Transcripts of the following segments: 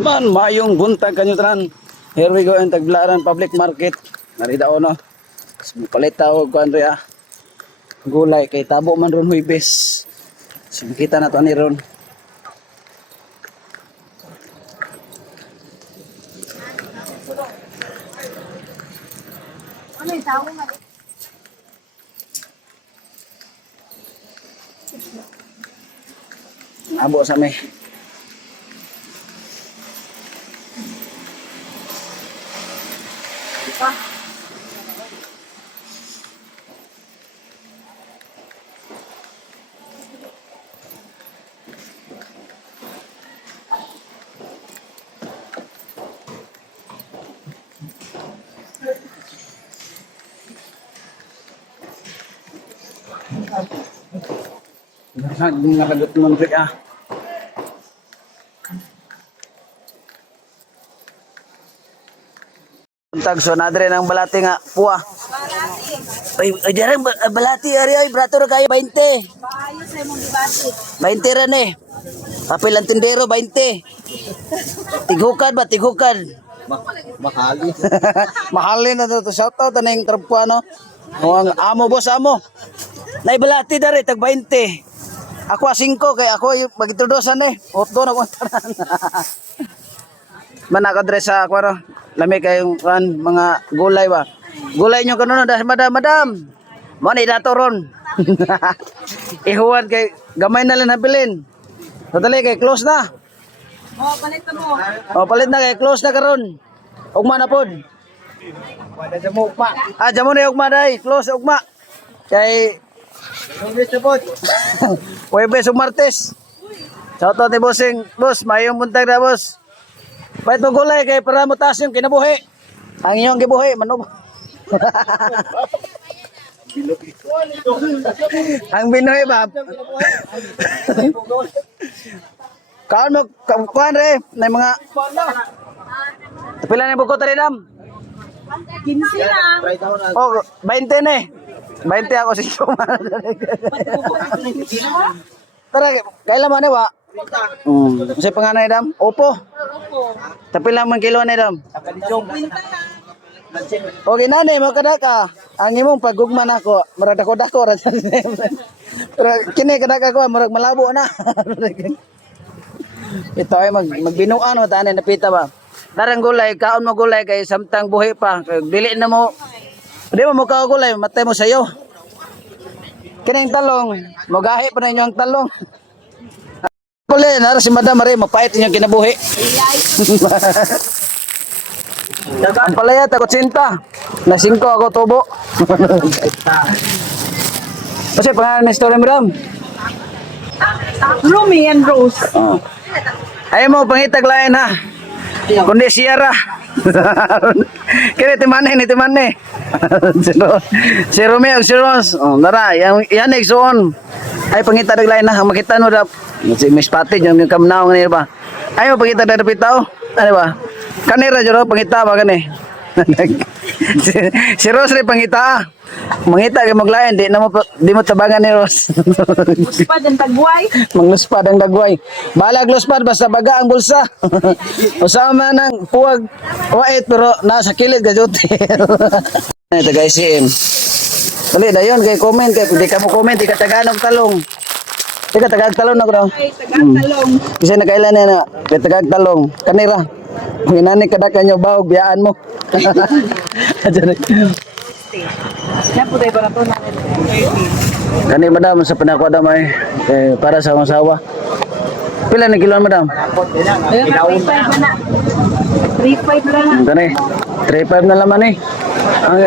Man, mayong buntag kanyo tanan. Here we go in Tagbilaran Public Market. Narida o no. Palit tawag ko Andrea. Gulay kay tabo man ron Huwebes. So makita na to ni ron. Ano yung tawag nga? Abo sa may. Nakagot naman break ah. Buntag so nadre ng balati nga puwa. Ay dirang balati ari ay brato ra kayo 20. Paayos sa imong dibati. 20 ra ni. Papel ang tindero 20. Tigukan ba tigukan? Mahali. Mahalin na to shout out na yung trapwa no. Ang amo boss amo. Nay balati dari tag 20. Ako 5 kay ako yung magitudosan eh. Otdo na ko tanan. Manakadres sa ako no. Lami kayong kan mga gulay ba. Gulay nyo kanon dah madam. Mo ni dato ron. Ihuwan kay gamay na lang habilin. Totally kay close na. Oh, palit na mo. O palit na kay close na karon. Ugma na pod. Wala sa mukha. Ah, jamo na ugma dai, close ugma. Kay English na po. Huwebes o Martes. Shout out ni bossing. Boss, mayong buntag na boss. Bait mo gulay kay para mo taas yung kinabuhi. Ang iyong gibuhi, manubo. Ang binuhi ba? Kaon mo, kuhan re, na mga... Pila na yung bukot rin, dam? 15 lang. Oh, 20 na eh. 20 ako si Shuma. Tara, kailan man eh, wa? Kasi panganay, dam? Opo. Tapi lang man kilo na, dam? Okay na ni, makadaka. Ang imong pagugman ako, marag dako-dako. Pero kini kadaka ko, marag malabo na. Ito ay magbinuan mo, tanin napita ba? Tarang gulay, kaon mo gulay kay samtang buhi pa. Dili na mo, di mo mukha gulay, matay mo sayo. Kining talong, magahi pa na inyo ang talong. Puli, nara si Madam Marie, mapait inyong kinabuhi. Ang palaya, takot sinta. Na 5 ako tubo. Kasi pangalan ng story mo, Madam? Rumi and Rose. Oh. Ayaw mo, pangitag lain ha. Kundi siyara. Kaya timanay ni timanay. Si Romeo, si Rose. Oh, nara, yan nagsuon. Ay, pangita naglain na. Ang makita no, si Miss Patty, yung kamnaong nila ba? Ay, mo pangita na napitaw. Ano ba? Kanira, Joro, pangita ba gani? Si Rose rin pangita. Mangita kay maglain, di mo tabangan ni Rose. Luspad ang tagway. Mangluspad ang dagway. Balag luspad basta baga ang bulsa. Usama ng puwag wait pero nasa kilid ka jote. Ito guys, CM. Dali na yun, kay comment kay di ka mo comment, di ka taganong talong. Di ka tagag talong na ko daw. Ay, tagang talong. Kasi nakailan na kay tagag talong. Kanira. Hinani kada kanyo bawog biyaan mo. Yan po tayo para to na. Kani madam sa panako damay para sa masawa. Pila na kilo madam? Ayun, 3.5 na. 3.5 lang na. Kani 3.5 na laman eh. Ang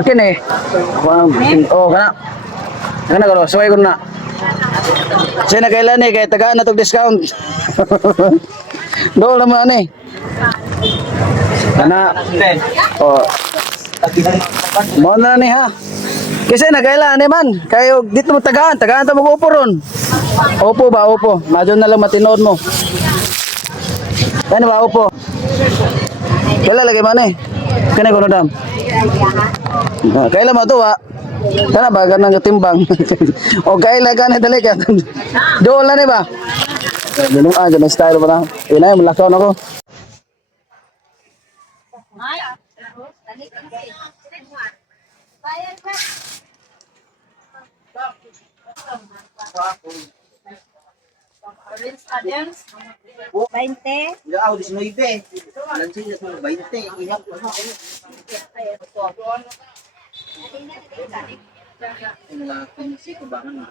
akin eh. Oh kana. Kana ko suway ko na. Sina kailan eh kay tagaan na tog discount. Dol naman eh. Kana oh mo na ni ha. Kasi nagailan ni man. Kayo dito mo tagaan ta mo upo ron. Opo ba opo. Medyo na lang matinood mo. Kani ba opo? Kailan lagi man eh. Kani ko na dam. Kailan mo to ha? Kana ba ganang timbang. O kaila ka na dali ka. Doon lang ba? Ganun style ba na? Ina yung lakaw na ko. Ya, ako 19. Lansin niya sa 20. Ingat ko. Pinsi ko ba nga?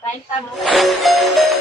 Bye.